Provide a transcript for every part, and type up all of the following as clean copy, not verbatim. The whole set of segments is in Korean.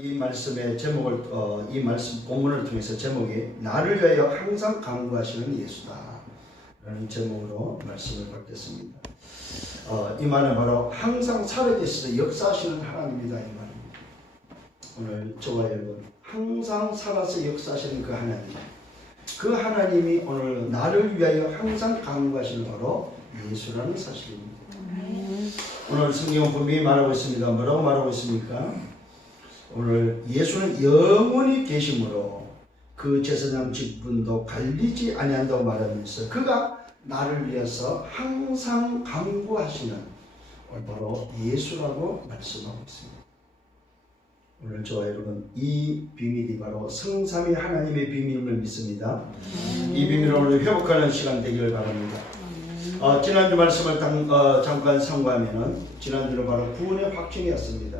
이 말씀의 제목을 이 말씀 본문을 통해서 제목이 나를 위하여 항상 간구하시는 예수다 라는 제목으로 말씀을 받겠습니다. 이 말은 바로 항상 살아계셔서 역사하시는 하나님이다 이 말입니다. 오늘 저와 여러분 항상 살아서 역사하시는 그 하나님, 그 하나님이 오늘 나를 위하여 항상 간구하시는 바로 예수라는 사실입니다. 오늘 성경은 분명히 말하고 있습니다. 뭐라고 말하고 있습니까? 오늘 예수는 영원히 계심으로 그 제사장 직분도 갈리지 아니한다고 말하면서 그가 나를 위해서 항상 간구하시는 오늘 바로 예수라고 말씀하고 있습니다. 오늘 저와 여러분 이 비밀이 바로 성삼위 하나님의 비밀임을 믿습니다. 이 비밀을 오늘 회복하는 시간 되기를 바랍니다. 지난주 말씀을 잠깐 상고하면은 지난주는 바로 구원의 확증이었습니다.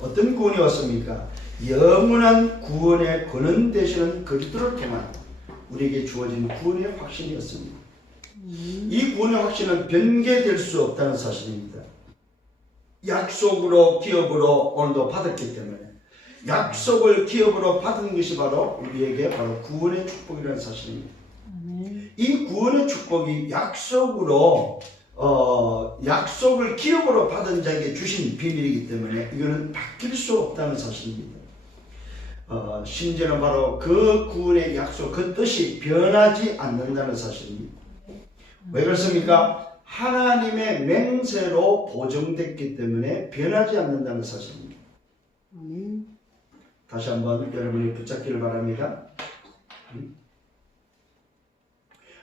어떤 구원이 왔습니까? 영원한 구원의 근원 되시는 그리스도를 통한 우리에게 주어진 구원의 확신이었습니다. 이 구원의 확신은 변개될 수 없다는 사실입니다. 약속으로 기업으로 오늘도 받았기 때문에 약속을 기업으로 받은 것이 바로 우리에게 바로 구원의 축복이라는 사실입니다. 이 구원의 축복이 약속을 기업으로 받은 자에게 주신 비밀이기 때문에 이거는 바뀔 수 없다는 사실입니다. 심지어는 바로 그 구원의 약속, 그 뜻이 변하지 않는다는 사실입니다. 왜 그렇습니까? 하나님의 맹세로 보정됐기 때문에 변하지 않는다는 사실입니다. 다시 한번 여러분이 붙잡기를 바랍니다.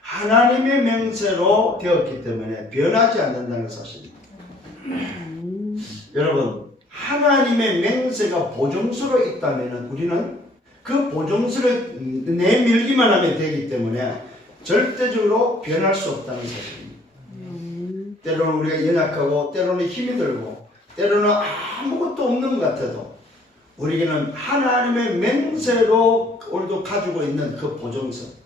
하나님의 맹세로 되었기 때문에 변하지 않는다는 사실입니다. 여러분, 하나님의 맹세가 보증서로 있다면 우리는 그 보증서를 내밀기만 하면 되기 때문에 절대적으로 변할 수 없다는 사실입니다. 때로는 우리가 연약하고 때로는 힘이 들고 때로는 아무것도 없는 것 같아도 우리에게는 하나님의 맹세로 오늘도 가지고 있는 그 보증서,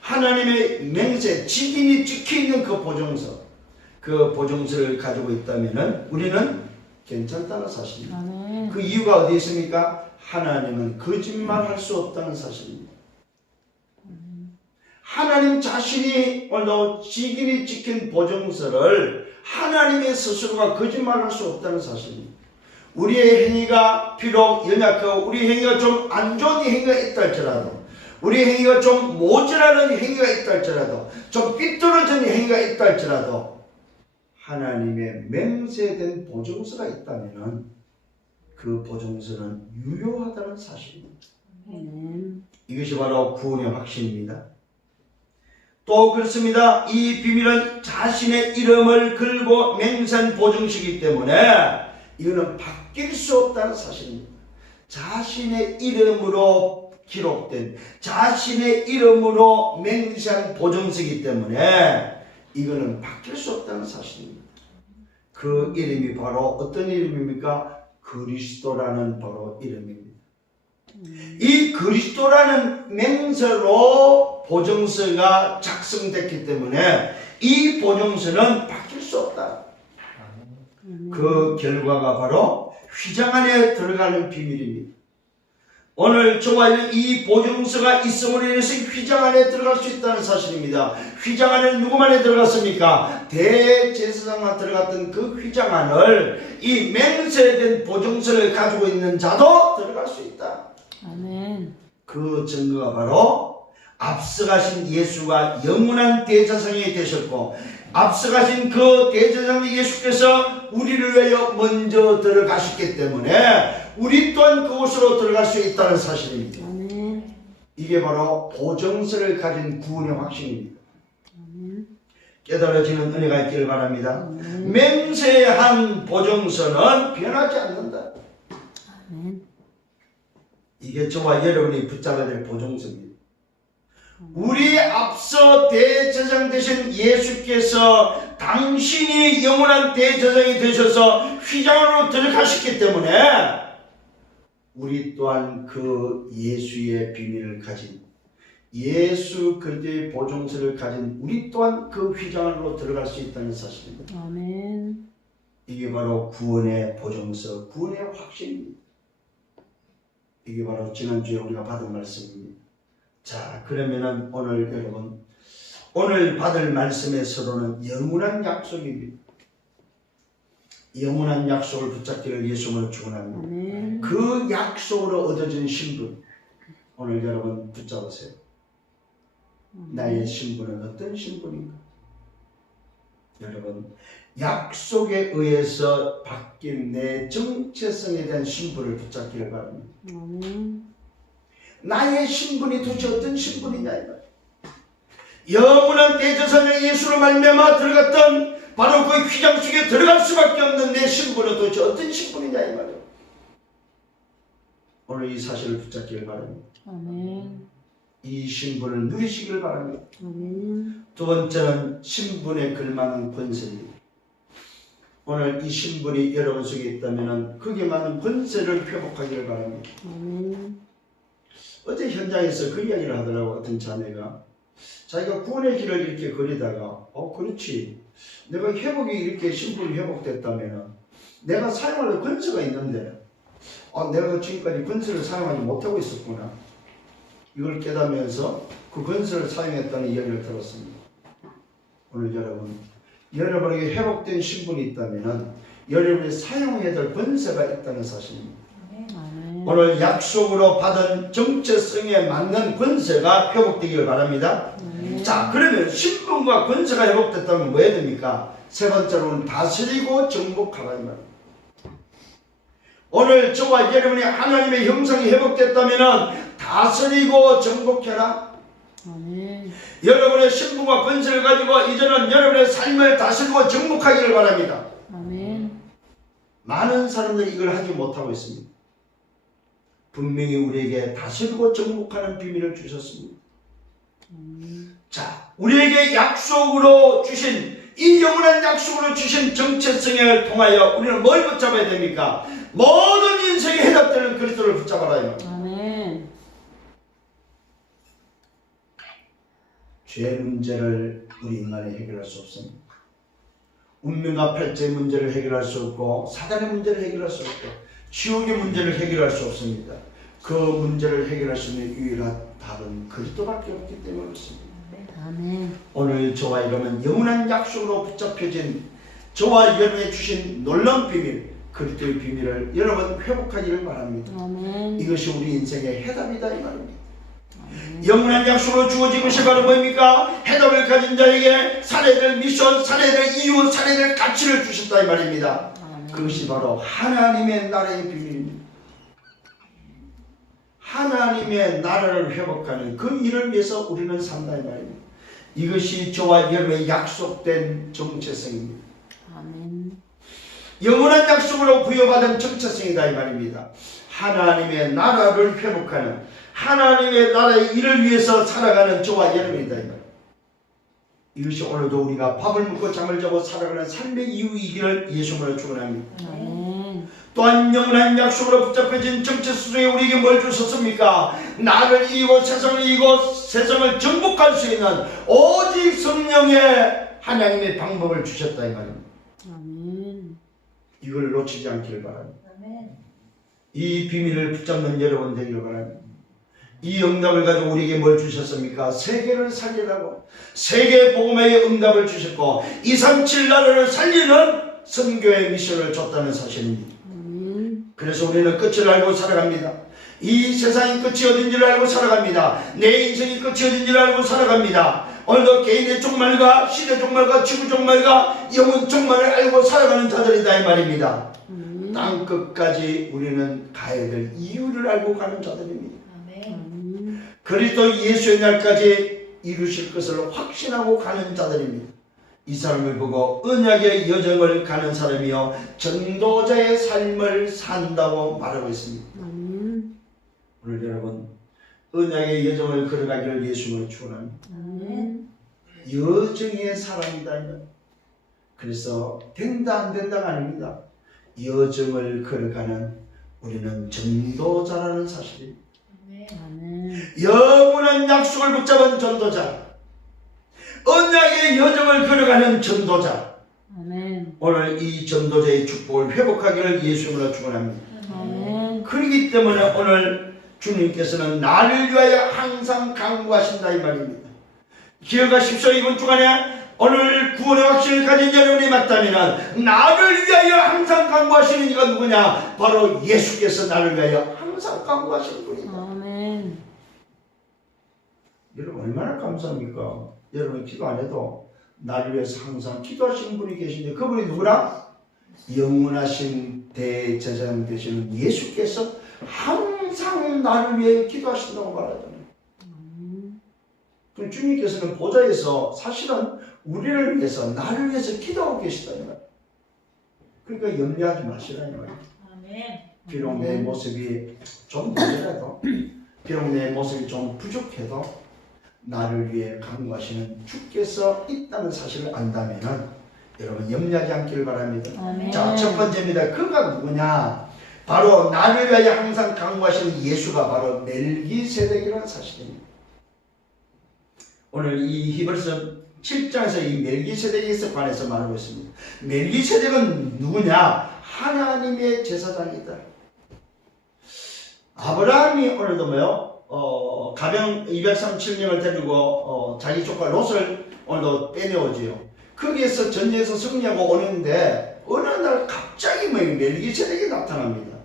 하나님의 맹세, 직인이 찍혀있는 그 보증서, 그 보증서를 가지고 있다면 우리는 괜찮다는 사실입니다. 그 이유가 어디에 있습니까? 하나님은 거짓말할 수 없다는 사실입니다. 하나님 자신이 오늘도 직인이 찍힌 보증서를 하나님의 스스로가 거짓말할 수 없다는 사실입니다. 우리의 행위가 비록 연약하고 우리의 행위가 좀 안 좋은 행위가 있다 할지라도, 우리 행위가 좀 모자라는 행위가 있다 할지라도, 좀 삐뚤어진 행위가 있다 할지라도 하나님의 맹세된 보증서가 있다면 그 보증서는 유효하다는 사실입니다. 이것이 바로 구원의 확신입니다. 또 그렇습니다. 이 비밀은 자신의 이름을 걸고 맹세한 보증서이기 때문에 이거는 바뀔 수 없다는 사실입니다. 자신의 이름으로 기록된, 자신의 이름으로 맹세한 보증서이기 때문에 이거는 바뀔 수 없다는 사실입니다. 그 이름이 바로 어떤 이름입니까? 그리스도라는 바로 이름입니다. 이 그리스도라는 맹세로 보증서가 작성됐기 때문에 이 보증서는 바뀔 수 없다. 그 결과가 바로 휘장 안에 들어가는 비밀입니다. 오늘 저와 이 보증서가 있음으로 인해서 휘장 안에 들어갈 수 있다는 사실입니다. 휘장 안에는 누구만에 들어갔습니까? 대제사장만 들어갔던 그 휘장 안을 이 맹세된 보증서를 가지고 있는 자도 들어갈 수 있다. 아멘. 그 증거가 바로 앞서가신 예수가 영원한 대제사장이 되셨고, 앞서가신 그 대제사장 예수께서 우리를 위하여 먼저 들어가셨기 때문에 우리 또한 그곳으로 들어갈 수 있다는 사실입니다. 이게 바로 보증서를 가진 구원의 확신입니다. 깨달아지는 은혜가 있기를 바랍니다. 맹세한 보증서는 변하지 않는다. 이게 저와 여러분이 붙잡아야 될 보증서입니다. 우리 앞서 대제사장 되신 예수께서 당신이 영원한 대제사장이 되셔서 휘장으로 들어가셨기 때문에 우리 또한 그 예수의 비밀을 가진, 예수 그리스도의 보증서를 가진 우리 또한 그 휘장으로 들어갈 수 있다는 사실입니다. 아멘. 이게 바로 구원의 보증서, 구원의 확신입니다. 이게 바로 지난주에 우리가 받은 말씀입니다. 자, 그러면은 오늘 여러분, 오늘 받을 말씀의 서로는 영원한 약속입니다. 영원한 약속을 붙잡기를 예수님으로 축원합니다. 그 약속으로 얻어진 신분, 오늘 여러분 붙잡으세요. 나의 신분은 어떤 신분인가? 여러분, 약속에 의해서 바뀐 내 정체성에 대한 신분을 붙잡기를 바랍니다. 나의 신분이 도대체 어떤 신분이냐 이 말이에요. 영원한 대제사장 예수로 말미암아 들어갔던 바로 그 휘장 속에 들어갈 수밖에 없는 내 신분은 도대체 어떤 신분이냐 이 말이에요. 오늘 이 사실을 붙잡기를 바랍니다. 이 신분을 누리시길 바랍니다. 두 번째는 신분에 걸맞는 권세입니다. 오늘 이 신분이 여러분 속에 있다면 거기에 맞는 권세를 회복하기를 바랍니다. 어제 현장에서 그 이야기를 하더라고. 어떤 자매가 자기가 구원의 길을 이렇게 걸리다가 그렇지, 내가 회복이 이렇게 신분이 회복됐다면 내가 사용할 권세가 있는데 내가 지금까지 권세를 사용하지 못하고 있었구나, 이걸 깨닫으면서 그 권세를 사용했다는 이야기를 들었습니다. 오늘 여러분에게 회복된 신분이 있다면 여러분이 사용해야 될 권세가 있다는 사실입니다. 오늘 약속으로 받은 정체성에 맞는 권세가 회복되기를 바랍니다. 자, 그러면 신분과 권세가 회복됐다면 뭐 해야 됩니까? 세 번째로는 다스리고 정복하라 이 말입니다. 오늘 저와 여러분이 하나님의 형상이 회복됐다면 다스리고 정복해라. 여러분의 신분과 권세를 가지고 이제는 여러분의 삶을 다스리고 정복하기를 바랍니다. 많은 사람들이 이걸 하지 못하고 있습니다. 분명히 우리에게 다스리고 정복하는 비밀을 주셨습니다. 자, 우리에게 약속으로 주신, 이 영원한 약속으로 주신 정체성을 통하여 우리는 뭘 붙잡아야 됩니까? 모든 인생의 해답되는 그리스도를 붙잡아라. 아멘. 죄 문제를 우리 인간이 해결할 수 없습니다. 운명과 팔자의 문제를 해결할 수 없고, 사단의 문제를 해결할 수 없고, 지옥의 문제를 해결할 수 없습니다. 그 문제를 해결할 수 있는 유일한 답은 그리스도밖에 없기 때문에 그렇습니다. 아멘. 오늘 저와 여러분 영원한 약속으로 붙잡혀진 저와 여러분이 주신 놀라운 비밀, 그리스도의 비밀을 여러분 회복하기를 바랍니다. 아멘. 이것이 우리 인생의 해답이다 이 말입니다. 영원한 약속으로 주어진 것이 바로 뭡니까? 해답을 가진 자에게 살아야 될 미션, 살아야 될 이유, 살아야 될 가치를 주셨다 이 말입니다. 그것이 바로 하나님의 나라의 비밀입니다. 하나님의 나라를 회복하는 그 일을 위해서 우리는 산다 이 말입니다. 이것이 저와 여러분의 약속된 정체성입니다. 아멘. 영원한 약속으로 부여받은 정체성이다 이 말입니다. 하나님의 나라를 회복하는, 하나님의 나라의 일을 위해서 살아가는 저와 여러분이다 이 말입니다. 이것이 오늘도 우리가 밥을 먹고 잠을 자고 살아가는 삶의 이유이기를 예수님으로 축원합니다. 또한 영원한 약속으로 붙잡혀진 정체성 중에 우리에게 뭘 주셨습니까? 나를 이기고 세상을 이기고 세상을 정복할 수 있는 오직 성령의 하나님의 방법을 주셨다 이 말입니다. 아멘. 이걸 놓치지 않기를 바랍니다. 아멘. 이 비밀을 붙잡는 여러분 되기를 바랍니다. 이 응답을 가지고 우리에게 뭘 주셨습니까? 세계를 살리라고, 세계 복음의 응답을 주셨고 237 나라를 살리는 선교의 미션을 줬다는 사실입니다. 그래서 우리는 끝을 알고 살아갑니다. 이 세상의 끝이 어딘지를 알고 살아갑니다. 내 인생의 끝이 어딘지를 알고 살아갑니다. 오늘도 개인의 종말과 시대 종말과 지구 종말과 영혼 종말을 알고 살아가는 자들이다 이 말입니다. 땅 끝까지 우리는 가야 될 이유를 알고 가는 자들입니다. 그리스도 예수의 날까지 이루실 것을 확신하고 가는 자들입니다. 이 사람을 보고 언약의 여정을 가는 사람이요 전도자의 삶을 산다고 말하고 있습니다. 오늘 여러분 언약의 여정을 걸어가기를 예수님으로 축원합니다. 여정의 사람이다. 그래서 된다 안 된다가 아닙니다. 여정을 걸어가는 우리는 전도자라는 사실입니다. 영원한 약속을 붙잡은 전도자, 언약의 여정을 걸어가는 전도자. 아멘. 오늘 이 전도자의 축복을 회복하기를 예수님으로 축원합니다. 그렇기 때문에 오늘 주님께서는 나를 위하여 항상 간구하신다 이 말입니다. 기억하십시오. 이번 주간에 오늘 구원의 확신을 가진 여러분이 맞다면 나를 위하여 항상 간구하시는 이가 누구냐? 바로 예수께서 나를 위하여 항상 간구하시는 분이다. 아멘. 여러분 얼마나 감사합니까? 여러분 기도 안 해도 나를 위해서 항상 기도하시는 분이 계신데 그분이 누구라? 영원하신 대제사장 되시는 예수께서 항상 나를 위해 기도하신다고 말하잖아요. 그럼 주님께서는 보좌에서 사실은 우리를 위해서 나를 위해서 기도하고 계시다는 말이에요. 그러니까 염려하지 마시라는 말이에요. 비록 내 모습이 좀 문제라도 비록 내 모습이 좀 부족해도 나를 위해 간구하시는 주께서 있다는 사실을 안다면은 여러분 염려하지 않기를 바랍니다. 아멘. 자, 첫 번째입니다. 그가 누구냐? 바로 나를 위하여 항상 간구하시는 예수가 바로 멜기세덱이라는 사실입니다. 오늘 이 히브리서 7장에서 이 멜기세덱에 관해서 말하고 있습니다. 멜기세덱은 누구냐? 하나님의 제사장이다. 아브라함이 오늘도 가병 237명을 데리고 자기 조카 롯을 오늘도 빼내오지요. 거기에서 전쟁에서 승리하고 오는데 어느 날 갑자기 멜기세덱이 나타납니다.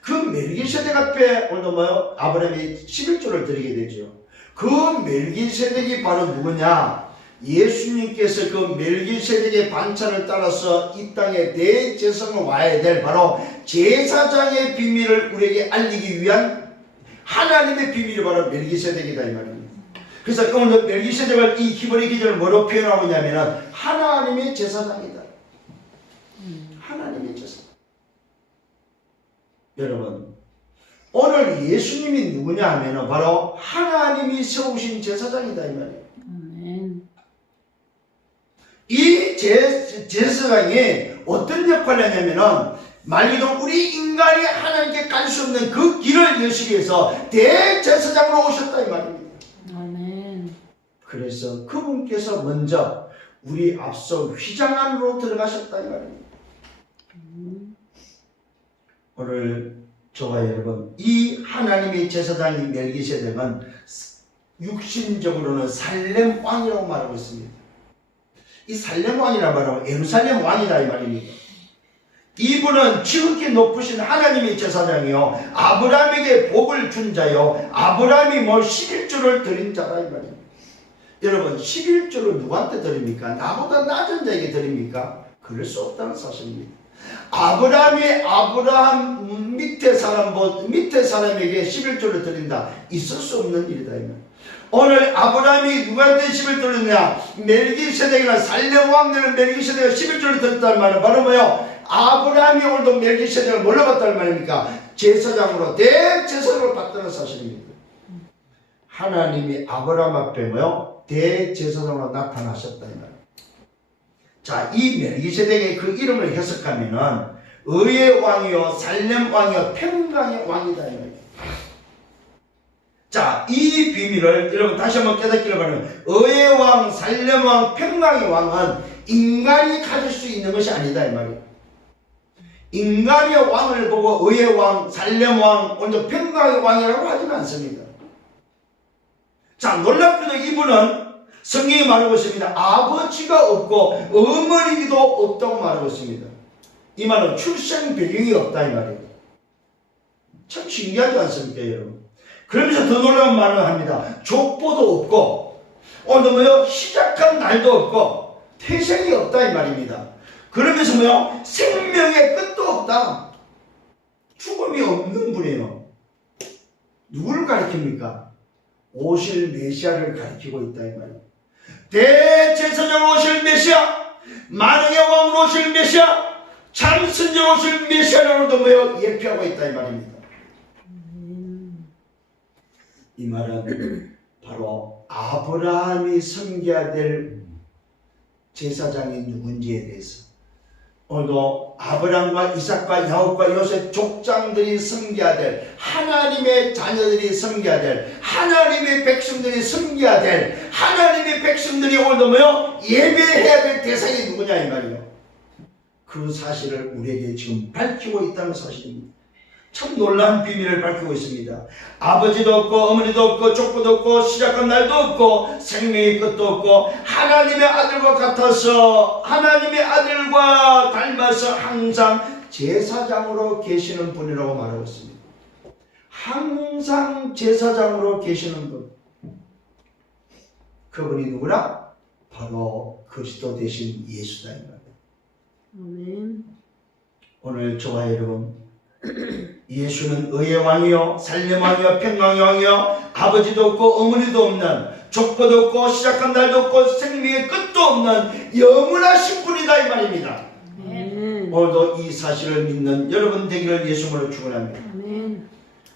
그 멜기세덱 앞에 오늘도 아브라함이 11조를 드리게 되죠. 그 멜기세덱이 바로 누구냐? 예수님께서 그 멜기세덱의 반차를 따라서 이 땅에 대제사장으로 와야 될 바로 제사장의 비밀을 우리에게 알리기 위한 하나님의 비밀이 바로 멜기세덱이다 이 말입니다. 그래서 오늘 멜기세덱을 이 히브리 기절을 뭐로 표현하고 있냐면 하나님의 제사장이다. 하나님의 제사장. 여러분 오늘 예수님이 누구냐 하면 바로 하나님이 세우신 제사장이다 이 말이에요. 이 제사장이 어떤 역할을 하냐면은 말 그대로 우리 인간이 하나님께 갈 수 없는 그 길을 여시기 위해서 대제사장으로 오셨다 이 말입니다. 아멘. 그래서 그분께서 먼저 우리 앞서 휘장 안으로 들어가셨다 이 말입니다. 오늘 저와 여러분 이 하나님의 제사장인 멜기세덱은 육신적으로는 살렘 왕이라고 말하고 있습니다. 이 살렘 왕이라 말하면 예루살렘 왕이다 이 말입니다. 이분은 지극히 높으신 하나님의 제사장이요 아브라함에게 복을 준 자요 아브라함이 11조를 드린 자다 이 말입니다. 여러분 11조를 누구한테 드립니까? 나보다 낮은 자에게 드립니까? 그럴 수 없다는 사실입니다. 아브라함이 아브라함 밑에 사람에게 11조를 드린다. 있을 수 없는 일이다 이 말입니다. 오늘 아브라함이 누구한테 11조를 드렸냐? 멜기세덱이나 살렘 왕들은 멜기세덱을 11조를 드렸다는 말은 바로 뭐예요? 아브라함이 오늘도 멜기세덱을 뭘로 받다는 말입니까? 제사장으로 대제사장으로 받다는 사실입니다. 하나님이 아브라함 앞에 대제사장으로 나타나셨다 이 말입니다. 자, 이 멜기세덱의 그 이름을 해석하면은 의의 왕이요 살렘 왕이요 평강의 왕이다 이 말입니다. 자, 이 비밀을 여러분 다시 한번 깨닫기를 바랍니다. 의의 왕, 살렘 왕, 평강의 왕은 인간이 가질 수 있는 것이 아니다 이 말이에요. 인간의 왕을 보고 의의 왕, 살렘 왕, 오늘 평강의 왕이라고 하지는 않습니다. 자, 놀랍게도 이분은 성경이 말하고 있습니다. 아버지가 없고 어머니도 없다고 말하고 있습니다. 이 말은 출생 배경이 없다 이 말이에요. 참 신기하지 않습니까 여러분? 그러면서 더 놀라운 말을 합니다. 족보도 없고 오늘 시작한 날도 없고 태생이 없다 이 말입니다. 그러면서 생명의 끝도 없다. 죽음이 없는 분이에요. 누구를 가리킵니까? 오실 메시아를 가리키고 있다 이 말입니다. 대제사장으로 오실 메시아, 만왕의 왕으로 오실 메시아, 참 선지자로 오실 메시아로도 예표하고 있다 이 말입니다. 이 말은 바로 아브라함이 섬겨야 될 제사장이 누군지에 대해서 오늘도 아브라함과 이삭과 야곱과 요셉 족장들이 섬겨야 될 하나님의 자녀들이 섬겨야 될 하나님의 백성들이 섬겨야 될 하나님의 백성들이 오늘도 예배해야 될 대상이 누구냐 이 말이에요. 그 사실을 우리에게 지금 밝히고 있다는 사실입니다. 참 놀라운 비밀을 밝히고 있습니다. 아버지도 없고 어머니도 없고 족보도 없고 시작한 날도 없고 생명의 끝도 없고 하나님의 아들과 같아서 하나님의 아들과 닮아서 항상 제사장으로 계시는 분이라고 말하고 있습니다. 항상 제사장으로 계시는 분. 그분이 누구나? 바로 그리스도 되신 예수다 이 말이에요. 아멘. 오늘 저와 여러분, 예수는 의의 왕이요 살림의 왕이요 평강의 왕이요 아버지도 없고 어머니도 없는 족보도 없고 시작한 날도 없고 생명의 끝도 없는 영원하신 분이다 이 말입니다. 아멘. 오늘도 이 사실을 믿는 여러분 되기를 예수님으로 축원합니다. 아멘.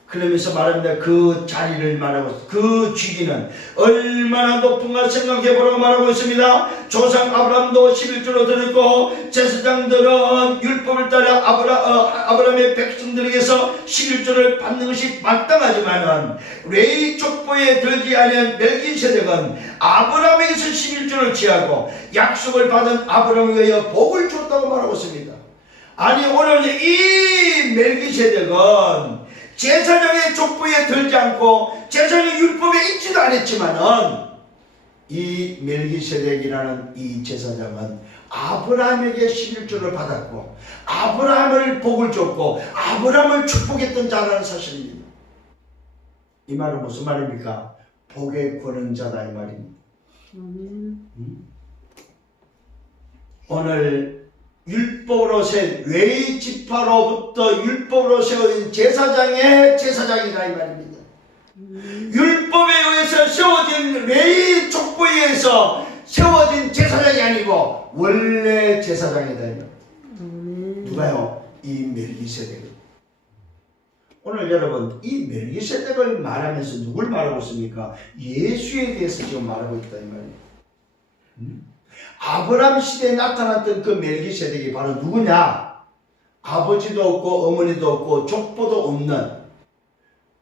그러면서 말합니다. 그 자리를 말하고 있습니다. 그 주기는 얼마나 높은가 생각해보라고 말하고 있습니다. 조상 아브라함도 11조로 드렸고 제사장들은 율법을 따라 아브라함의 백성들에게서 11조를 받는 것이 마땅하지만 레위 족보에 들지 않은 멜기세덱은 아브라함에게서 11조를 취하고 약속을 받은 아브라함에 의하여 복을 줬다고 말하고 있습니다. 아니 오늘 이 멜기세덱은 제사장의 족보에 들지 않고 제사장의 율법에 있지도 않았지만은 이 멜기세덱이라는 이 제사장은 아브라함에게 11조를 받았고 아브라함을 복을 줬고 아브라함을 축복했던 자라는 사실입니다. 이 말은 무슨 말입니까? 복의 권능자다 이 말입니다. 오늘 율법으로 세운 레위 지파로부터 율법으로 세워진 제사장의 제사장이다 이 말입니다. 율법에 의해서 세워진 레위 족보에 의해서 세워진 제사장이 아니고 원래 제사장이다 이 말입니다. 누가요? 이 멜기세덱. 오늘 여러분 이 멜기세덱을 말하면서 누굴 말하고 있습니까? 예수에 대해서 지금 말하고 있다 이 말입니다. 아브라함 시대에 나타났던 그 멜기세덱이 바로 누구냐? 아버지도 없고 어머니도 없고 족보도 없는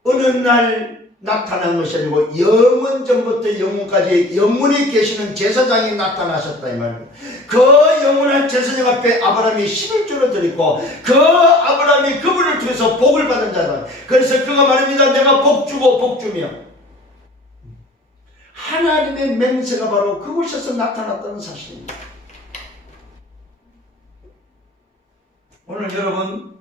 어느 날 나타난 것이 아니고 영원 전부터 영원까지 영원히 계시는 제사장이 나타나셨다 이 말입니다. 그 영원한 제사장 앞에 아브라함이 11조를 드리고 그 아브라함이 그분을 통해서 복을 받은 자다. 그래서 그가 말합니다. 내가 복 주고 복 주며 하나님의 맹세가 바로 그곳에서 나타났다는 사실입니다. 오늘 여러분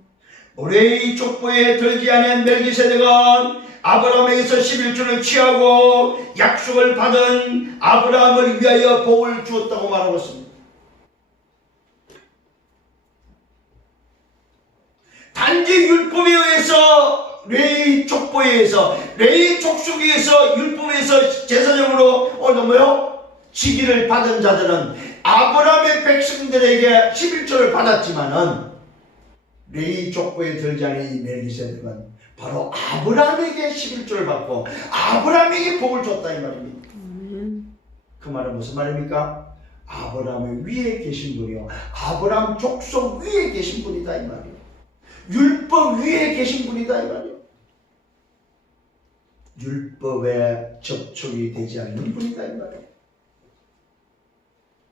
레위 족보에 들지 않은 멜기세덱은 아브라함에게서 11조를 취하고 약속을 받은 아브라함을 위하여 복을 주었다고 말하고 있습니다. 단지 율법에 의해서 레위 족보에 의해서 레위 족속에 의해서 율법에 의해서 제사장으로 직위를 받은 자들은 아브라함의 백성들에게 11조를 받았지만은 레위 족보에 들지 않은 이 멜기세덱은 바로 아브라함에게 11조를 받고 아브라함에게 복을 줬다 이 말입니다. 그 말은 무슨 말입니까? 아브라함의 위에 계신 분이요 아브라함 족속 위에 계신 분이다 이 말이에요. 율법 위에 계신 분이다 이 말이에요. 율법에 접촉이 되지 않는 분이다 이 말이에요.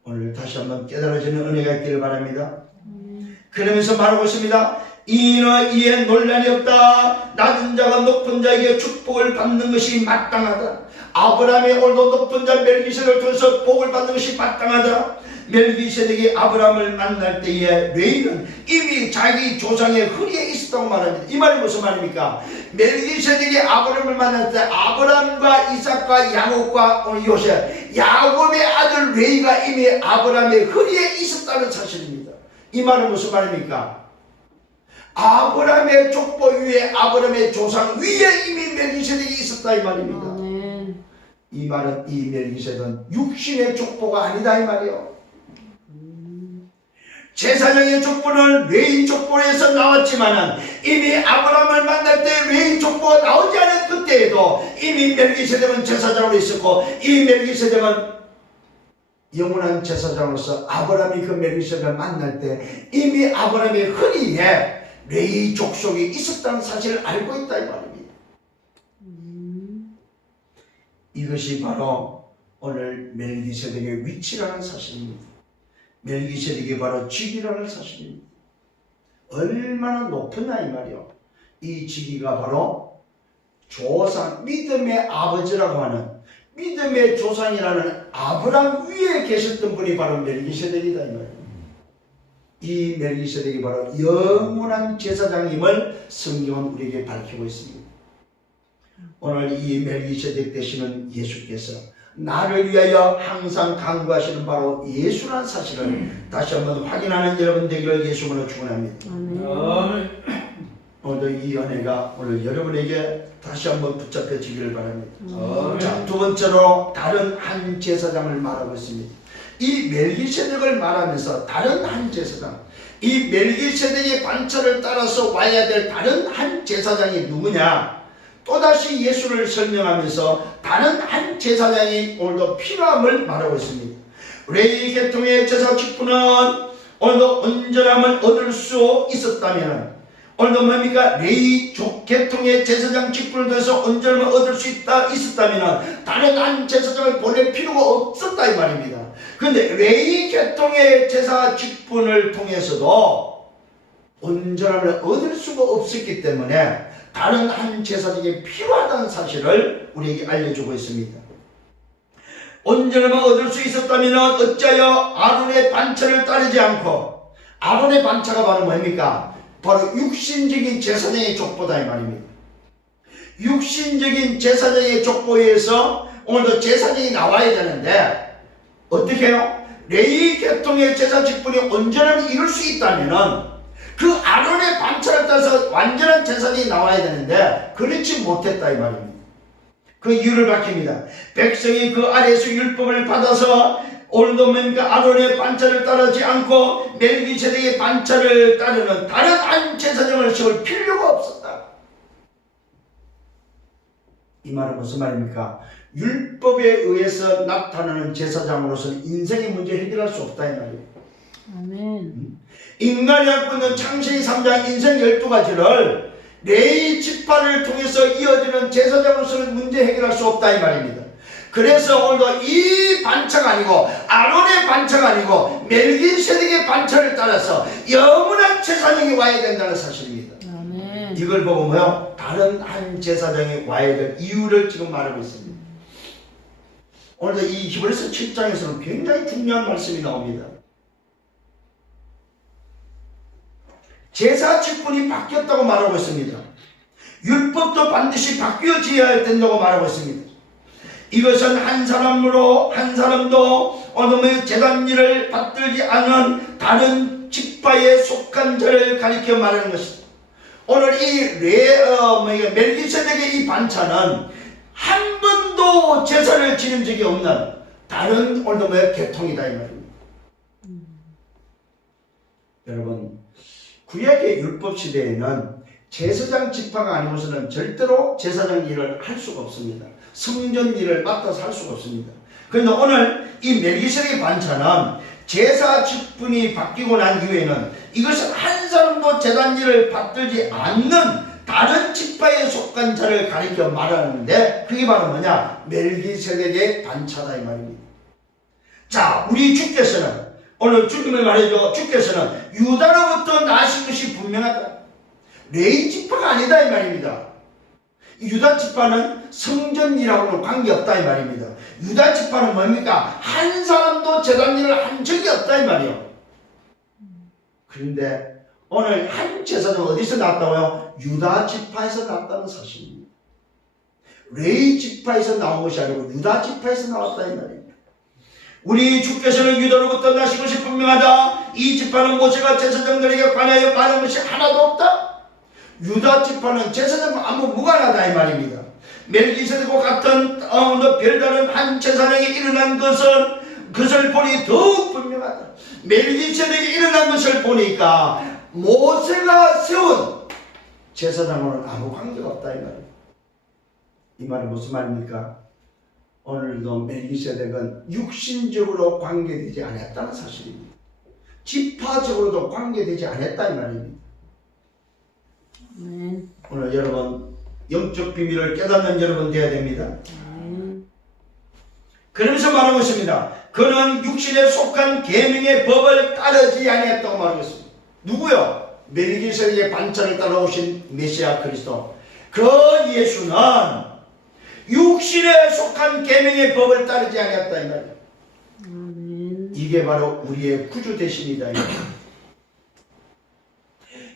오늘 다시 한번 깨달아지는 은혜가 있기를 바랍니다. 그러면서 말하고 있습니다. 이는 이에 논란이 없다. 낮은 자가 높은 자에게 축복을 받는 것이 마땅하다. 아브라함의 오늘도 높은 자 멜기세덱을 통해서 복을 받는 것이 마땅하다. 멜기세덱이 아브라함을 만날 때에 레위는 이미 자기 조상의 허리에 있었다고 말합니다. 이 말이 무슨 말입니까? 멜기세덱이 아브라함을 만날 때 아브라함과 이삭과 야곱과 요셉 야곱의 아들 레위가 이미 아브라함의 허리에 있었다는 사실입니다. 이 말은 무슨 말입니까? 아브라함의 족보 위에 아브라함의 조상 위에 이미 멜기세덱이 있었다 이 말입니다. 아멘. 이 말은 이 멜기세덱은 육신의 족보가 아니다 이 말이에요. 제사장의 족보는 레위 족보에서 나왔지만은 이미 아브라함을 만날 때 레위 족보가 나오지 않은 그때에도 이미 멜기세덱은 제사장으로 있었고 이 멜기세덱은 영원한 제사장으로서 아브라함이 그 멜기세덱을 만날 때 이미 아브라함의 허리에 레위 족속이 있었다는 사실을 알고 있다 이 말입니다. 이것이 바로 오늘 멜기세덱의 위치라는 사실입니다. 멜기세덱이 바로 직위라는 사실입니다. 얼마나 높으냐 이 말이요. 이 직위가 바로 조상, 믿음의 아버지라고 하는, 믿음의 조상이라는 아브라함 위에 계셨던 분이 바로 멜기세덱이다 이 말이에요. 이 멜기세덱이 바로 영원한 제사장임을 성경은 우리에게 밝히고 있습니다. 오늘 이 멜기세덱 되시는 예수께서 나를 위하여 항상 간구하시는 바로 예수라는 사실을 다시 한번 확인하는 여러분 되기를 예수님으로 축원합니다. 오늘도 이 은혜가 오늘 여러분에게 다시 한번 붙잡혀지기를 바랍니다. 자, 두 번째로 다른 한 제사장을 말하고 있습니다. 이 멜기세덱을 말하면서 다른 한 제사장, 이 멜기세덱의 관찰을 따라서 와야 될 다른 한 제사장이 누구냐? 또다시 예수를 설명하면서 다른 한 제사장이 오늘도 필요함을 말하고 있습니다. 레위 계통의 제사 직분은 오늘도 온전함을 얻을 수 있었다면, 오늘도 뭡니까? 레위 계통의 제사장 직분을 통해서 온전함을 얻을 수 있었다면 다른 한 제사장을 보낼 필요가 없었다 이 말입니다. 그런데 레위 계통의 제사 직분을 통해서도 온전함을 얻을 수가 없었기 때문에 다른 한 제사장이 필요하다는 사실을 우리에게 알려주고 있습니다. 온전함을 얻을 수 있었다면 어찌하여 아론의 반차를 따르지 않고, 아론의 반차가 바로 뭡니까? 바로 육신적인 제사장의 족보다 이 말입니다. 육신적인 제사장의 족보에 의해서 오늘도 제사장이 나와야 되는데 어떻게 해요? 레위 계통의 제사 직분이 온전함을 이룰 수 있다면 그 아론의 반차를 따라서 완전한 제사장이 나와야 되는데 그렇지 못했다 이 말입니다. 그 이유를 밝힙니다. 백성이 그 아래에서 율법을 받아서 오늘도 뭡니까? 아론의 반차를 따르지 않고 멜기세덱의 반차를 따르는 다른 한 제사장을 세울 필요가 없었다. 이 말은 무슨 말입니까? 율법에 의해서 나타나는 제사장으로서는 인생의 문제 해결할 수 없다 이 말이에요. 아멘. 인간이 갖고 있는 창세기 3장 인생 12가지를 레위 지파를 통해서 이어지는 제사장으로서는 문제 해결할 수 없다 이 말입니다. 그래서 오늘도 이 반차가 아니고 아론의 반차가 아니고 멜기세덱의 반차를 따라서 영원한 제사장이 와야 된다는 사실입니다. 아멘. 이걸 보고 뭐요? 다른 한 제사장이 와야 될 이유를 지금 말하고 있습니다. 오늘도 이 히브리서 7장에서는 굉장히 중요한 말씀이 나옵니다. 제사 직분이 바뀌었다고 말하고 있습니다. 율법도 반드시 바뀌어져야 된다고 말하고 있습니다. 이것은 한 사람도 어느 제단일을 받들지 않은 다른 지파에 속한 자를 가리켜 말하는 것입니다. 오늘 이 멜기세덱의 이 반차는 한 번도 제사를 지는 적이 없는 다른 오늘도 계통이다 이 말입니다. 여러분, 구약의 율법 시대에는 제사장 지파가 아니고서는 절대로 제사장 일을 할 수가 없습니다. 성전 일을 맡아서 할 수가 없습니다. 그런데 오늘 이 멜기세덱의 반차는 제사 직분이 바뀌고 난 이후에는 이것은 한 사람도 제단 일을 받들지 않는 다른 지파에 속한 자를 가리켜 말하는데 그게 바로 뭐냐? 멜기세덱의 반차다 이 말입니다. 자, 우리 주께서는 오늘 주님의 말이죠. 주께서는 유다로부터 나신 것이 분명하다. 레위 지파가 아니다 이 말입니다. 유다 지파는 성전이라고는 관계없다 이 말입니다. 유다 지파는 뭡니까? 한 사람도 제단 일을 한 적이 없다 이 말이에요. 그런데 오늘 한 제사장 어디서 나왔다고요? 유다 지파에서 나왔다는 사실입니다. 레위 지파에서 나온 것이 아니고 유다 지파에서 나왔다 이 말입니다. 우리 주께서는 유다로부터 나신 것이 분명하다. 이 지파는 모세가 제사장들에게 관하여 말한 것이 하나도 없다. 유다 지파는 제사장과 아무 무관하다 이 말입니다. 멜기세덱과 같은 별다른 한 제사장이 일어난 것을 보니 더욱 분명하다. 멜기세덱이 일어난 것을 보니까 모세가 세운 제사장과는 아무 관계가 없다 이 말입니다. 이 말은 무슨 말입니까? 오늘도 멜기세덱은 육신적으로 관계되지 않았다는 사실입니다. 지파적으로도 관계되지 않았다 이 말입니다. 아멘. 오늘 여러분 영적 비밀을 깨닫는 여러분 되어야 됩니다. 아멘. 그러면서 말하고 있습니다. 그는 육신에 속한 계명의 법을 따르지 아니했다고 말하고 있습니다. 누구요? 멜기세덱의 반차를 따라오신 메시아 그리스도, 그 예수는 육신에 속한 계명의 법을 따르지 아니었다 이 말이야. 아멘. 이게 바로 우리의 구주 되심이다.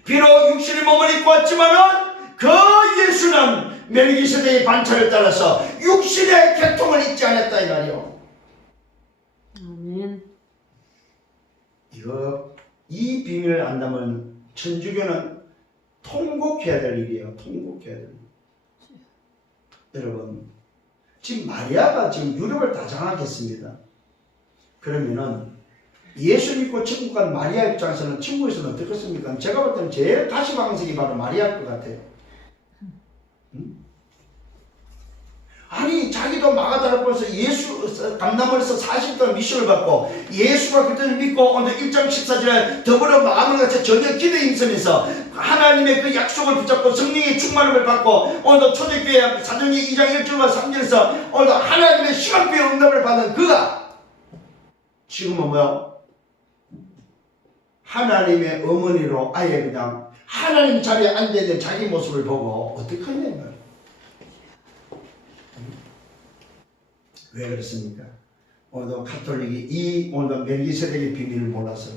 비록 육신의 몸을 입고 왔지만은 그 예수는 멜기세덱의 반차를 따라서 육신의 계통을 잊지 않았다 이 말이요. 아멘. 이 비밀을 안다면 천주교는 통곡해야 될 일이에요. 통곡해야 될 일. 여러분, 지금 마리아가 지금 유럽을 다 장악했습니다. 그러면은 예수 믿고 천국 간 마리아 입장에서는 천국에서는 어떻겠습니까? 제가 볼 때는 제일 가시방석이 바로 마리아일 것 같아요. 아니, 자기도 마가다락방에서 예수 감남원에서 40년 미션을 받고 예수가 그때를 믿고 오늘 1장 14절에 더불어 마음을 같이 전혀 기도에 힘쓰면서 하나님의 그 약속을 붙잡고 성령의 충만함을 받고 오늘도 초대교회 사도행전 2장 1절과 3절에서 오늘도 하나님의 시간표의 응답을 받은 그가 지금은 뭐야? 하나님의 어머니로 아예 그냥 하나님 자리에 앉아있는 자기 모습을 보고 어떻게 하냐. 왜 그렇습니까? 오늘도 가톨릭이 오늘도 멜기세덱의 비밀을 몰라서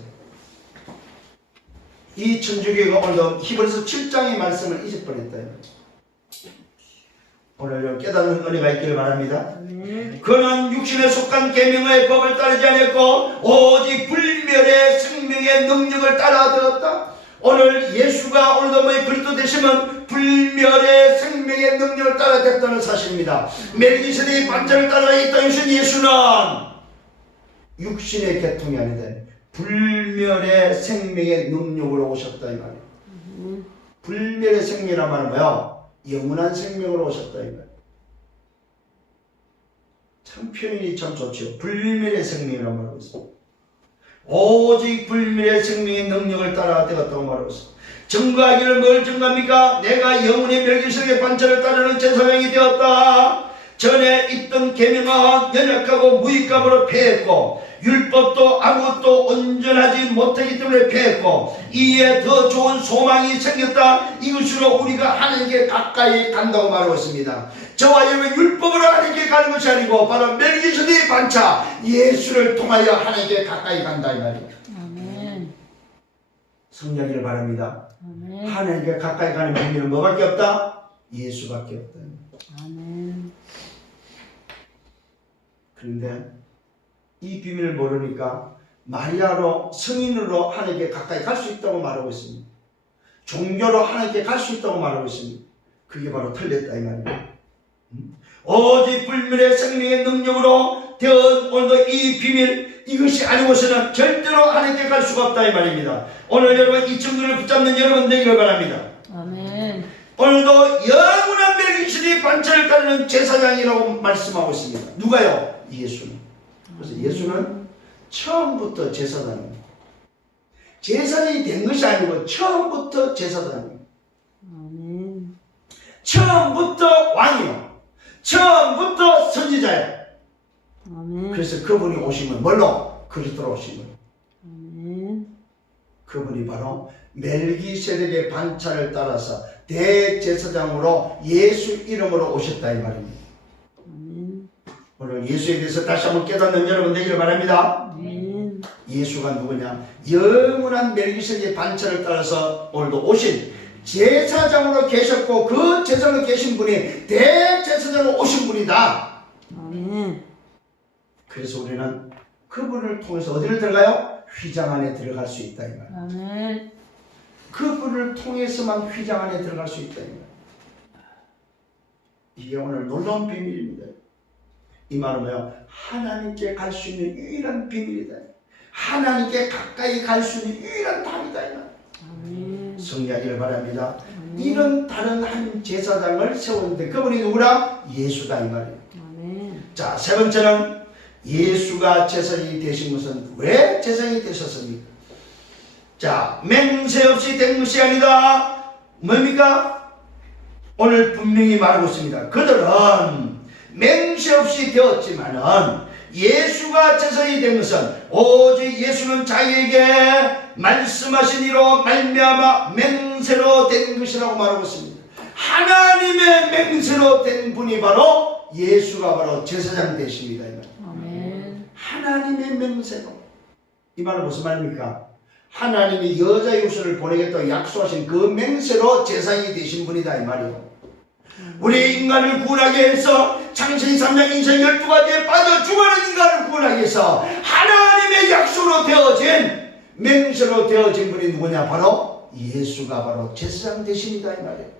이 천주교가 오늘도 히브리서 7장의 말씀을 잊어버렸다. 오늘 깨닫는 은혜가 있기를 바랍니다. 그는 육신에 속한 계명의 법을 따르지 않았고 오직 불멸의 생명의 능력을 따라 되었다. 오늘 예수가 오늘도 뭐의 그리스도 되시면 불멸의 생명의 능력을 따라 됐다는 사실입니다. 멜기세덱의 반차를 따라 이 땅에 오신 예수는 육신의 계통이 아니다. 불멸의 생명의 능력으로 오셨다 이 말이에요. 불멸의 생명이란 말은 뭐야? 영원한 생명으로 오셨다 이 말이에요. 참 표현이 참 좋죠. 불멸의 생명이란 말하고 있습니다. 오직 불멸의 생명의 능력을 따라 되었다고 말하고 있습니다. 증거하기를 뭘 증거합니까? 내가 영혼의 멜기세덱의 반차를 따르는 제사장이 되었다. 전에 있던 계명은 연약하고 무익감으로 패했고 율법도 아무것도 온전하지 못하기 때문에 패했고 이에 더 좋은 소망이 생겼다. 이것으로 우리가 하나님께 가까이 간다고 말하고 있습니다. 저와 여러분 율법으로 하나님께 가는 것이 아니고 바로 멜기세덱의 반차 예수를 통하여 하나님께 가까이 간다 이 말이에요. 아멘. 성령이를 바랍니다. 아멘. 하나님께 가까이 가는 비밀은 뭐밖에 없다? 예수밖에 없다. 아멘. 그런데 이 비밀을 모르니까 마리아로 성인으로 하나님께 가까이 갈 수 있다고 말하고 있습니다. 종교로 하나님께 갈 수 있다고 말하고 있습니다. 그게 바로 틀렸다 이 말입니다. 오직 불멸의 생명의 능력으로 되어 오늘도 이 비밀 이것이 아니고서는 절대로 하나님께 갈 수가 없다 이 말입니다. 오늘 여러분 이 증거를 붙잡는 여러분 되기를 바랍니다. 아멘. 오늘도 영원한 멜기세덱의 반차를 따르는 제사장이라고 말씀하고 있습니다. 누가요? 예수는. 그래서 예수는 처음부터 제사장입니다. 제사장이 된 것이 아니고 처음부터 제사장입니다. 아멘. 처음부터 왕이요. 처음부터 선지자예요. 아멘. 그래서 그분이 오시면 뭘로? 그리스도로 오시면 아멘. 그분이 바로 멜기세덱의 반차를 따라서 대제사장으로 예수 이름으로 오셨다 이 말입니다. 아멘. 오늘 예수에 대해서 다시 한번 깨닫는 여러분 되기를 바랍니다. 아멘. 예수가 누구냐? 영원한 멜기세덱의 반차를 따라서 오늘도 오신 제사장으로 계셨고 그 제사장으로 계신 분이 대제사장으로 오신 분이다. 아멘. 그래서 우리는 그분을 통해서 어디를 들어가요? 휘장 안에 들어갈 수 있다 이 말. 아멘. 그분을 통해서만 휘장 안에 들어갈 수 있다 이 말. 이게 오늘 놀라운 비밀입니다. 이 말은 뭐예요? 하나님께 갈 수 있는 유일한 비밀이다. 하나님께 가까이 갈 수 있는 유일한 답이다 이 말. 아멘. 성리하기를 바랍니다. 이런 다른 한 제사장을 세웠는데 그분이 누구라? 예수다 이 말이에요. 아멘. 자, 세 번째는 예수가 제사장이 되신 것은 왜 제사장이 되셨습니까? 자, 맹세 없이 된 것이 아니다. 뭡니까? 오늘 분명히 말하고 있습니다. 그들은 맹세 없이 되었지만은 예수가 제사장이 된 것은 오직 예수는 자기에게 말씀하신 이로 말미암아 맹세로 된 것이라고 말하고 있습니다. 하나님의 맹세로 된 분이 바로 예수가 바로 제사장 되십니다. 아멘. 하나님의 맹세로. 이 말은 무슨 말입니까? 하나님이 여자 요소를 보내겠다고 약속하신 그 맹세로 제사장이 되신 분이다 이 말이에요. 우리 인간을 구원하기 위해서 창세기 3장 인생 12가지에 빠져 죽어가는 인간을 구원하기 위해서 하나님의 약속으로 되어진 맹세로 되어진 분이 누구냐? 바로 예수가 바로 제사장 되십니다 이 말이에요.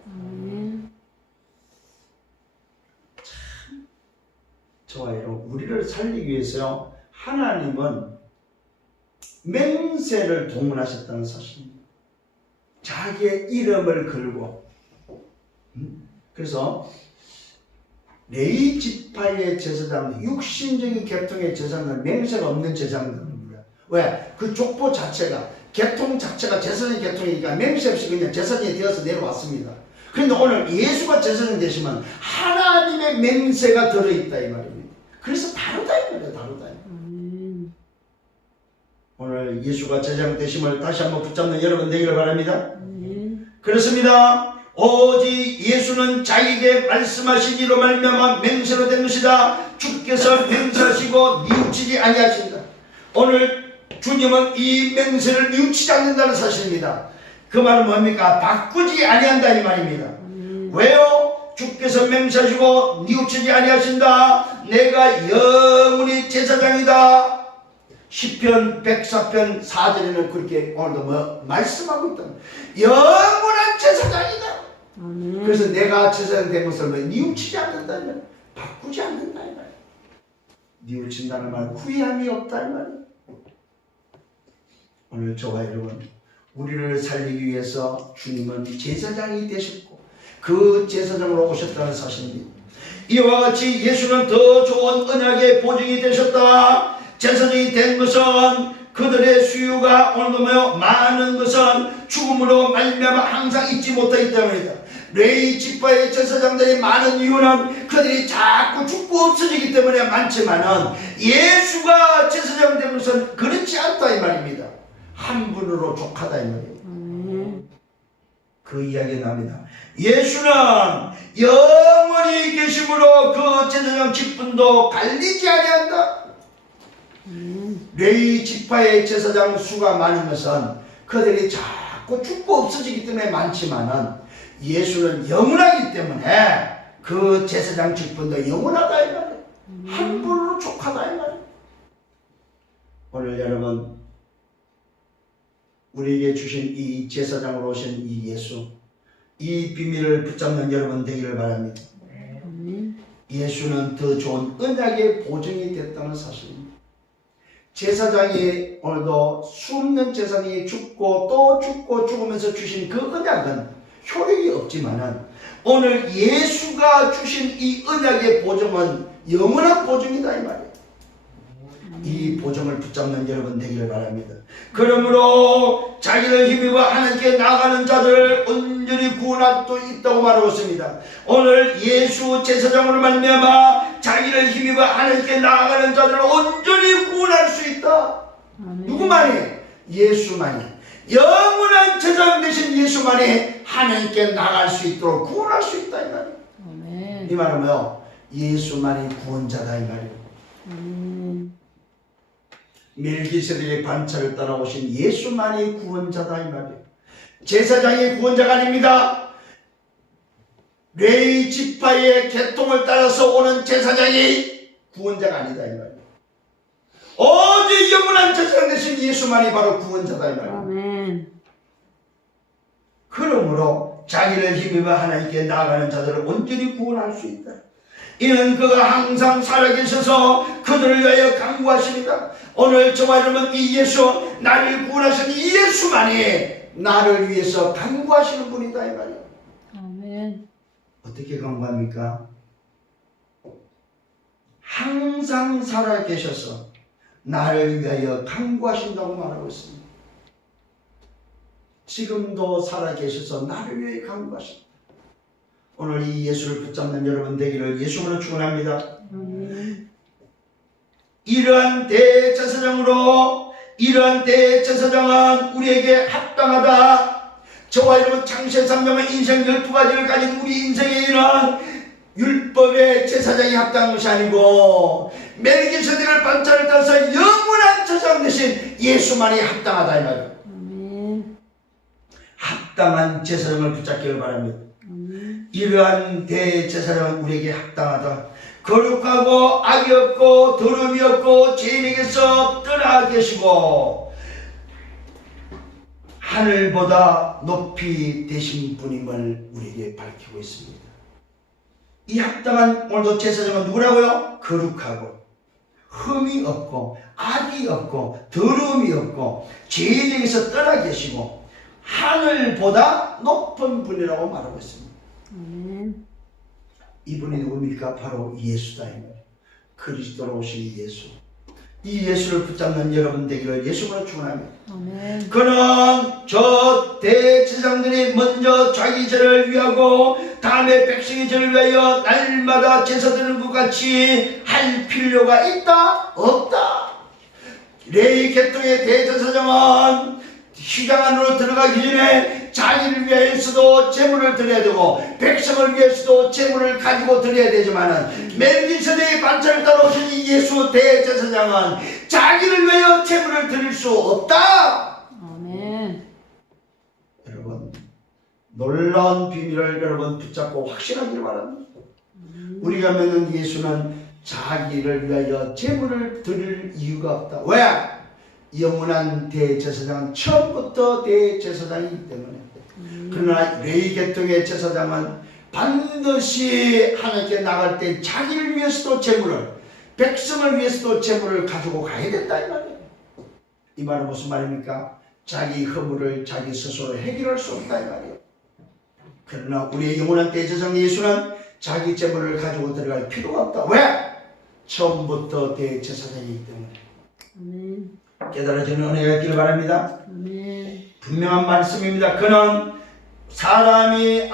저와 여러분, 우리를 살리기 위해서요, 하나님은 맹세를 동원하셨다는 사실입니다. 자기의 이름을 걸고. 그래서 레위 지파의 제사장은 육신적인 계통의 제사장은 맹세가 없는 제사장들입니다. 왜? 그 족보 자체가, 계통 자체가 제사장의 계통이니까 맹세 없이 그냥 제사장이 되어서 내려왔습니다. 그런데 오늘 예수가 제사장 되시면 하나님의 맹세가 들어있다 이 말입니다. 그래서 다르다 이 말이에요. 다르다. 오늘 예수가 제사장 되심을 다시 한번 붙잡는 여러분 되기를 바랍니다. 그렇습니다. 오직 예수는 자기에게 말씀하신 이로 말미암아 맹세로 된 것이다. 주께서 맹세하시고 뉘우치지 아니하신다. 오늘 주님은 이 맹세를 뉘우치지 않는다는 사실입니다. 그 말은 뭡니까? 바꾸지 아니한다 이 말입니다. 왜요? 주께서 맹세하시고 뉘우치지 아니하신다. 내가 영원히 제사장이다. 시편 104편 4절에는 그렇게 오늘도 말씀하고 있다. 영원한 제사장이다. 그래서 내가 제사장 된 것을 뉘우치지 않는다면 바꾸지 않는다 이 말이야. 뉘우친다는 말은 후회함이 없다 이 말이야. 오늘 저와 여러분, 우리를 살리기 위해서 주님은 제사장이 되셨고 그 제사장으로 오셨다는 사실입니다. 이와 같이 예수는 더 좋은 언약의 보증이 되셨다. 제사장이 된 것은 그들의 수요가 오늘도 많은 것은 죽음으로 말미암아 항상 잊지 못하기 때문이다. 레위 지파의 제사장들이 많은 이유는 그들이 자꾸 죽고 없어지기 때문에 많지만은 예수가 제사장 된 것은 그렇지 않다 이 말입니다. 한 분으로 족하다 이 말이에요. 그 이야기가 나옵니다. 예수는 영원히 계심으로 그 제사장 직분도 갈리지 아니한다. 레위 지파의 제사장 수가 많은 것은 그들이 자꾸 죽고 없어지기 때문에 많지만은 예수는 영원하기 때문에 그 제사장 직분도 영원하다 이 말이에요. 한 분으로 족하다 이 말이에요. 오늘 여러분, 우리에게 주신 이 제사장으로 오신 이 예수, 이 비밀을 붙잡는 여러분 되기를 바랍니다. 예수는 더 좋은 언약의 보증이 됐다는 사실입니다. 제사장이 오늘도 수없는 제사장이 죽고 또 죽고 죽으면서 주신 그 언약은 효력이 없지만은 오늘 예수가 주신 이 언약의 보증은 영원한 보증이다 이 말이에요. 이 보증을 붙잡는 여러분 되기를 바랍니다. 그러므로 자기를 힘입어 하나님께 나아가는 자들을 온전히 구원할 수 있다고 말하고 있습니다. 오늘 예수 제사장으로 말미암아 자기를 힘입어 하나님께 나아가는 자들을 온전히 구원할 수 있다. 누구만이? 예수만이. 영원한 제사장 되신 예수만이 하나님께 나아갈 수 있도록 구원할 수 있다 이 말이에요. 이 말은 뭐요? 예수만이 구원자다 이 말이에요. 멜기세덱의 반차를 따라오신 예수만이 구원자다 이 말이에요. 제사장이 구원자가 아닙니다. 레위 지파의 계통을 따라서 오는 제사장이 구원자가 아니다 이 말이에요. 오직 영원한 제사장 되신 예수만이 바로 구원자다 이 말이에요. 그러므로 자기를 힘입어 하나님께 나아가는 자들을 온전히 구원할 수 있다. 이는 그가 항상 살아계셔서 그들을 위하여 간구하십니다. 오늘 저와 여러분, 이 예수, 나를 구원하신 이 예수만이 나를 위해서 간구하시는 분이다 이 말이에요. 아멘. 어떻게 간구합니까? 항상 살아계셔서 나를 위하여 간구하신다고 말하고 있습니다. 지금도 살아계셔서 나를 위해 간구하십니다. 오늘 이 예수를 붙잡는 여러분 되기를 예수로 축원합니다. 이러한 대제사장은 우리에게 합당하다. 저와 여러분 창세 3명의 인생 12가지를 가진 우리 인생에 이런 율법의 제사장이 합당한 것이 아니고 멜기세덱을 반차를 따라서 영원한 제사장 대신 예수만이 합당하다 이 말이에요. 아멘. 합당한 제사장을 붙잡기를 바랍니다. 이러한 대제사장은 우리에게 합당하다. 거룩하고 악이 없고 더러움이 없고 죄인에게서 떠나 계시고 하늘보다 높이 되신 분임을 우리에게 밝히고 있습니다. 이 합당한 오늘도 제사장은 누구라고요? 거룩하고 흠이 없고 악이 없고 더러움이 없고 죄인에게서 떠나 계시고 하늘보다 높은 분이라고 말하고 있습니다. 이분이 누굽니까? 바로 예수다. 그리스도로 오신 예수. 이 예수를 붙잡는 여러분 되기를 예수로 축원합니다. 아멘. 그는 저 대제사장들이 먼저 자기 죄를 위하고 다음에 백성의 죄를 위하여 날마다 제사 드리는 것 같이 할 필요가 있다? 없다. 레위 계통의 대제사장은 시장 안으로 들어가기 전에 자기를 위해서도 제물을 드려야 되고 백성을 위해서도 제물을 가지고 드려야 되지만은 멜기세덱의 반차를 따라오신 이 예수 대제사장은 자기를 위하여 제물을 드릴 수 없다. 아멘. 여러분 놀라운 비밀을 여러분 붙잡고 확신하기를 바랍니다. 우리가 믿는 예수는 자기를 위하여 제물을 드릴 이유가 없다. 왜? 영원한 대제사장은 처음부터 대제사장이기 때문에. 그러나 레위 계통의 제사장은 반드시 하나님께 나갈 때 자기를 위해서도 제물을, 백성을 위해서도 제물을 가지고 가야 된다 이 말이에요. 이 말은 무슨 말입니까? 자기 허물을 자기 스스로 해결할 수 없다 이 말이에요. 그러나 우리의 영원한 대제사장 예수는 자기 제물을 가지고 들어갈 필요가 없다. 왜? 처음부터 대제사장이기 때문에. 아멘. 깨달아지는 은혜가 있기를 바랍니다. 아멘. 분명한 말씀입니다. 그는 사람이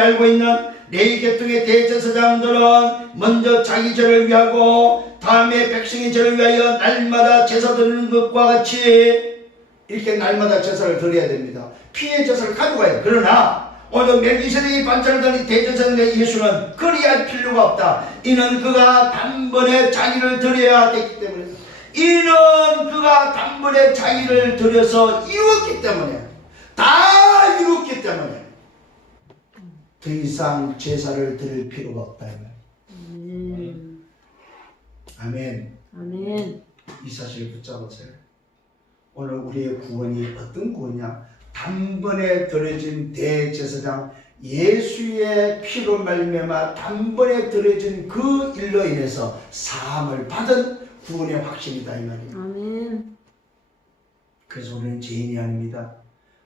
알고 있는 레위 계통의 대제사장들은 먼저 자기 죄를 위하고 다음에 백성의 죄를 위하여 날마다 제사 드리는 것과 같이 이렇게 날마다 제사를 드려야 됩니다. 피의 제사를 가져가요. 그러나 오늘 멜기세덱이 반차를 드린 대제사장의 예수는 그리할 필요가 없다. 이는 그가 단번에 자기를 드려야 됐기 때문에, 이는 그가 단번에 자기를 드려서 이뤘기 때문에, 다 이뤘기 때문에 더 이상 제사를 드릴 필요가 없다. 아멘. 아멘. 이 사실을 붙잡으세요. 오늘 우리의 구원이 어떤 구원이냐? 단번에 드려진 대제사장 예수의 피로 말미암아 단번에 드려진 그 일로 인해서 사함을 받은 구원의 확신이다 이 말이에요. 아멘. 그래서 우리는 죄인이 아닙니다.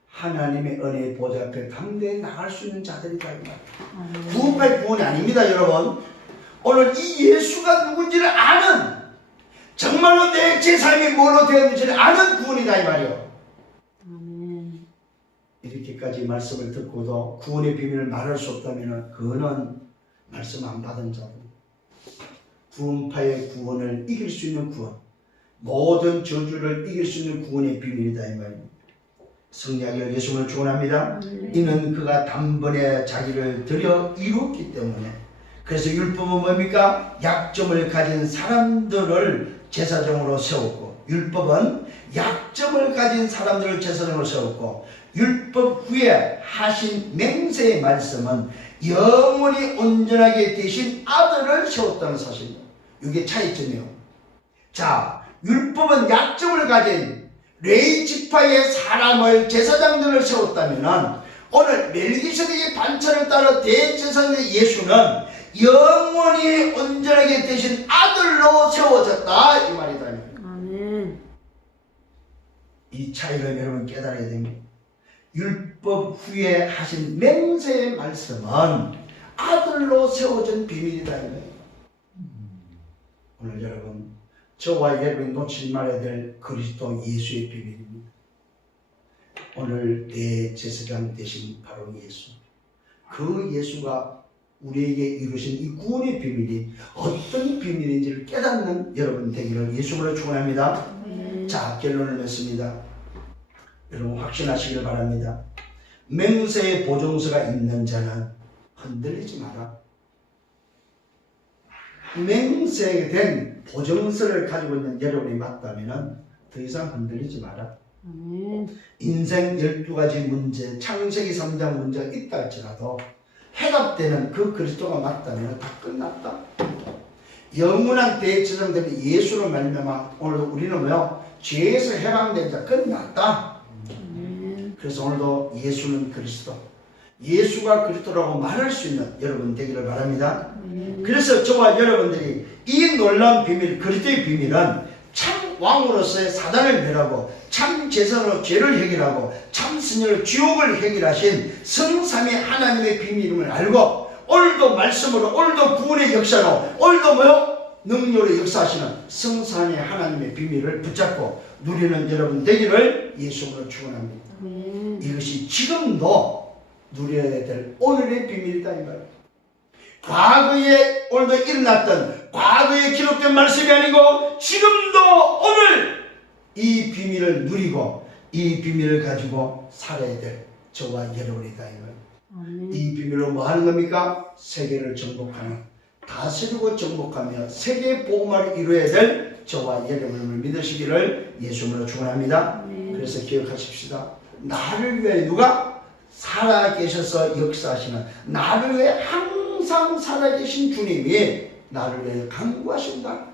하나님의 은혜의 보좌 앞에 담대히 나갈 수 있는 자들이다 이 말이에요. 구원파의 구원이 아닙니다 여러분. 오늘 이 예수가 누군지를 아는, 정말로 내 삶이 뭘로 되었는지를 아는 구원이다 이 말이에요. 아멘. 이렇게까지 말씀을 듣고도 구원의 비밀을 말할 수 없다면 그는 말씀 안 받은 자입니다. 구원파의 구원을 이길 수 있는 구원, 모든 저주를 이길 수 있는 구원의 비밀이다 이 말입니다. 성령의 예수를 축원합니다. 이는 그가 단번에 자기를 들여 이뤘기 때문에. 그래서 율법은 뭡니까? 약점을 가진 사람들을 제사장으로 세웠고, 율법은 약점을 가진 사람들을 제사장으로 세웠고, 율법 후에 하신 맹세의 말씀은 영원히 온전하게 되신 아들을 세웠다는 사실입니다. 이게 차이점이에요. 자, 율법은 약점을 가진 레위 지파의 사람을 제사장들을 세웠다면 오늘 멜기세덱의 반차를 따라 대제사장의 예수는 영원히 온전하게 되신 아들로 세워졌다 이 말이다. 아멘. 이 차이를 여러분 깨달아야 됩니다. 율법 후에 하신 맹세의 말씀은 아들로 세워진 비밀이다. 오늘 여러분, 저와 여러분이 놓치지 말아야 될 그리스도 예수의 비밀입니다. 오늘 대제사장 되신 바로 예수, 그 예수가 우리에게 이루신 이 구원의 비밀이 어떤 비밀인지를 깨닫는 여러분 되기를 예수님으로 축원합니다. 자, 결론을 맺습니다. 여러분 확신하시길 바랍니다. 맹세의 보증서가 있는 자는 흔들리지 마라. 맹세된 보증서를 가지고 있는 여러분이 맞다면 더 이상 흔들리지 마라. 인생 12가지 문제, 창세기 3장 문제가 있다 할지라도 해답되는 그 그리스도가 맞다면 다 끝났다. 영원한 대제사장되는 예수로 말미암아 오늘 우리는 뭐요? 죄에서 해방된 자 끝났다. 그래서 오늘도 예수는 그리스도, 예수가 그리스도라고 말할 수 있는 여러분 되기를 바랍니다. 그래서 저와 여러분들이 이 놀라운 비밀, 그리스도의 비밀은 참 왕으로서의 사단을 멸하고 참 제사로 죄를 해결하고 참 승리로 지옥을 해결하신 성삼위 하나님의 비밀임을 알고 오늘도 말씀으로, 오늘도 구원의 역사로, 오늘도 뭐요? 능력으로 역사하시는 성삼위 하나님의 비밀을 붙잡고 누리는 여러분 되기를 예수님으로 축원합니다. 이것이 지금도 누려야 될 오늘의 비밀이다 이 말이에요. 과거에 오늘도 일어났던 과거에 기록된 말씀이 아니고 지금도 오늘 이 비밀을 누리고 이 비밀을 가지고 살아야 될 저와 여러분이다 이 말이에요. 이 비밀로 뭐 하는 겁니까? 세계를 정복하는, 다스리고 정복하며 세계의 복음화를 이루어야 될 저와 여러분을 믿으시기를 예수님으로 축원합니다. 그래서 기억하십시다. 나를 위해 누가 살아계셔서 역사하시는, 나를 위해 항상 살아계신 주님이 나를 위해 간구하신다.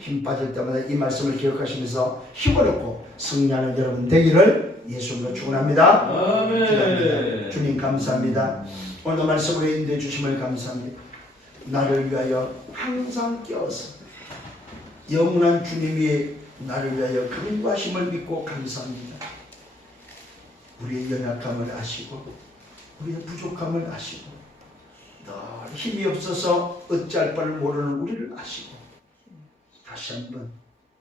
힘 빠질 때마다 이 말씀을 기억하시면서 힘을 얻고 승리하는 여러분 되기를 예수님으로 축원합니다. 기도합니다. 주님 감사합니다. 오늘 말씀으로 인도해 주심을 감사합니다. 나를 위하여 항상 깨어서 영원한 주님이 나를 위하여 간구하심을 믿고 감사합니다. 우리의 연약함을 아시고 우리의 부족함을 아시고 늘 힘이 없어서 어찌할 바를 모르는 우리를 아시고 다시 한번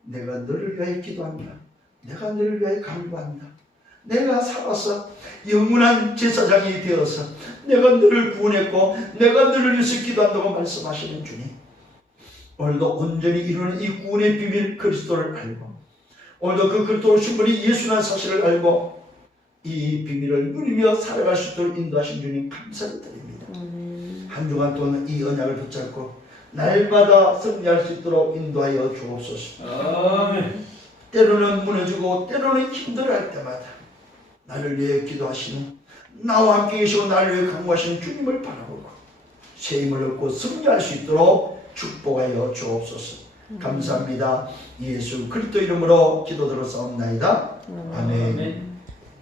내가 너를 위하여 기도한다. 내가 너를 위하여 간구한다. 내가 살아서 영원한 제사장이 되어서 내가 너를 구원했고 내가 너를 위해서 기도한다고 말씀하시는 주님, 오늘도 온전히 이루는 이 구원의 비밀 그리스도를 알고 오늘도 그 그리스도로 충분히 예수라는 사실을 알고 이 비밀을 누리며 살아갈 수 있도록 인도하신 주님 감사를 드립니다. 한 주간 동안 이 언약을 붙잡고 날마다 승리할 수 있도록 인도하여 주옵소서. 때로는 무너지고 때로는 힘들어할 때마다 나를 위해 기도하시는, 나와 함께 계시고 나를 위해 강구하시는 주님을 바라보고 새 힘을 얻고 승리할 수 있도록 축복하여 주옵소서. 감사합니다. 예수 그리스도 이름으로 기도 들었사옵나이다. 아멘.